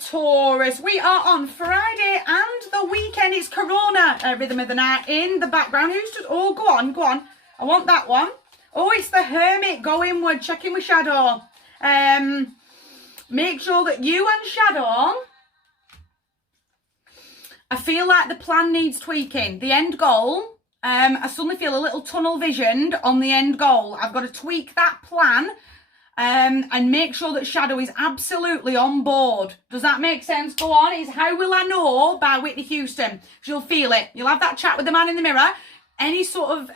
Taurus. We are on Friday and the weekend. It's Corona, Rhythm of the Night in the background. Who's just, oh, go on. I want that one. Oh, it's the Hermit. Go inward, check in with Shadow. Make sure that you and Shadow, I feel like the plan needs tweaking. The end goal, I suddenly feel a little tunnel visioned on the end goal. I've got to tweak that plan. And make sure that Shadow is absolutely on board. Does that make sense? Go on. It's How Will I Know by Whitney Houston. You'll feel it. You'll have that chat with the man in the mirror. Any sort of,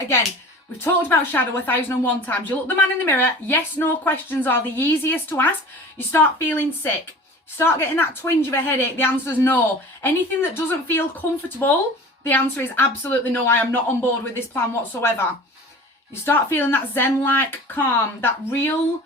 again, we've talked about Shadow 1001 times. You look the man in the mirror. Yes, no questions are the easiest to ask. You start feeling sick. Start getting that twinge of a headache. The answer is no. Anything that doesn't feel comfortable, the answer is absolutely no. I am not on board with this plan whatsoever. You start feeling that zen-like calm, that real,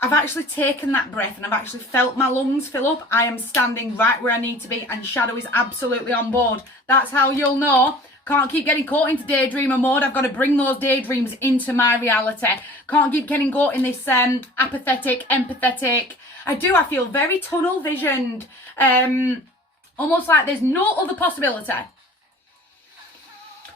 I've actually taken that breath and I've actually felt my lungs fill up. I am standing right where I need to be and Shadow is absolutely on board. That's how you'll know. Can't keep getting caught into daydreamer mode. I've got to bring those daydreams into my reality. Can't keep getting caught in this apathetic, empathetic. I feel very tunnel visioned. Almost like there's no other possibility.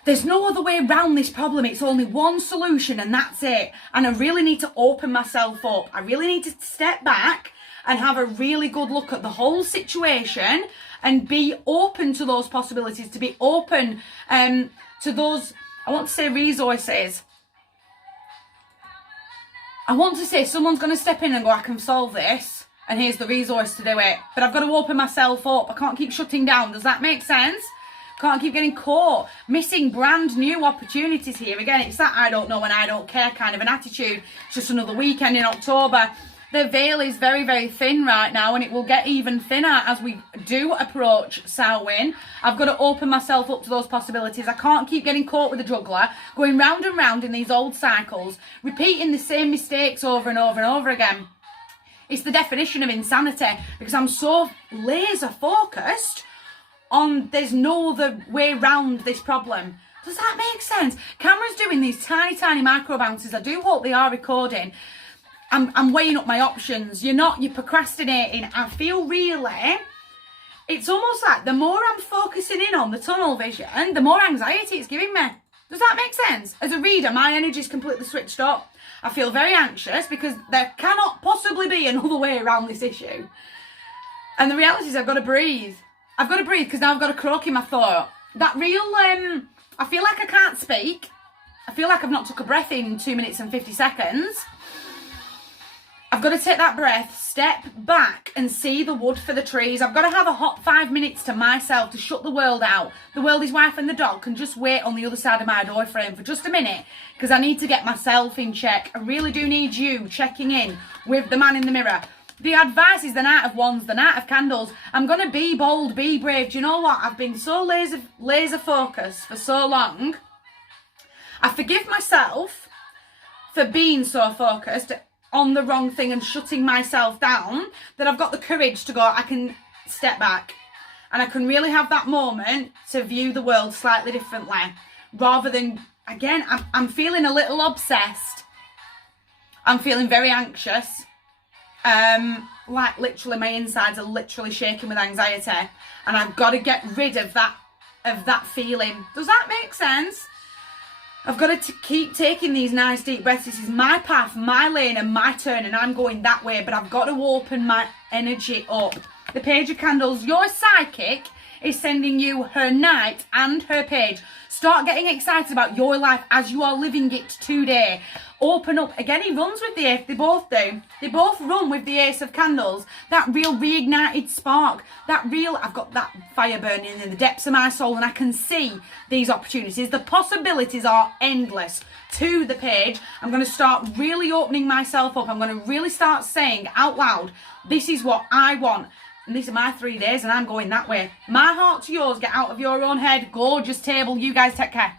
There's no other way around this problem. It's only one solution and that's it. And I really need to open myself up. I really need to step back and have a really good look at the whole situation and be open to those possibilities, to be open to those, I want to say resources. I want to say someone's going to step in and go, I can solve this. And here's the resource to do it. But I've got to open myself up. I can't keep shutting down. Does that make sense? Can't keep getting caught, missing brand new opportunities here. Again, it's that I don't know and I don't care kind of an attitude. It's just another weekend in October. The veil is very, very thin right now and it will get even thinner as we do approach Samhain. I've got to open myself up to those possibilities. I can't keep getting caught with a juggler, going round and round in these old cycles, repeating the same mistakes over and over and over again. It's the definition of insanity because I'm so laser focused on there's no other way round this problem. Does that make sense? Camera's doing these tiny, tiny micro bounces. I do hope they are recording. I'm weighing up my options. You're procrastinating. I feel really, it's almost like the more I'm focusing in on the tunnel vision, the more anxiety it's giving me. Does that make sense? As a reader, my energy's completely switched up. I feel very anxious because there cannot possibly be another way around this issue. And the reality is I've got to breathe. I've got to breathe because now I've got a croak in my throat. That real, I feel like I can't speak. I feel like I've not took a breath in 2 minutes and 50 seconds. I've got to take that breath, step back and see the wood for the trees. I've got to have a hot 5 minutes to myself to shut the world out. The world, his wife and the dog can just wait on the other side of my door frame for just a minute because I need to get myself in check. I really do need you checking in with the man in the mirror. The advice is the Knight of Wands, the Knight of Candles. I'm going to be bold, be brave. Do you know what? I've been so laser focused for so long. I forgive myself for being so focused on the wrong thing and shutting myself down that I've got the courage to go, I can step back. And I can really have that moment to view the world slightly differently. Rather than, again, I'm feeling a little obsessed. I'm feeling very anxious. Like literally my insides are literally shaking with anxiety and I've got to get rid of that feeling. Does that make sense? I've got to keep taking these nice deep breaths. This is my path, my lane and my turn and I'm going that way, but I've got to open my energy up. The Page of Candles, your psychic is sending you her Knight and her Page. Start getting excited about your life as you are living it today. Open up. Again, he runs with the Ace. They both do. They both run with the Ace of Candles. That real reignited spark. That real, I've got that fire burning in the depths of my soul and I can see these opportunities. The possibilities are endless. To the Page, I'm going to start really opening myself up. I'm going to really start saying out loud, this is what I want. And these are my 3 days and I'm going that way. My heart to yours. Get out of your own head. Gorgeous table. You guys take care.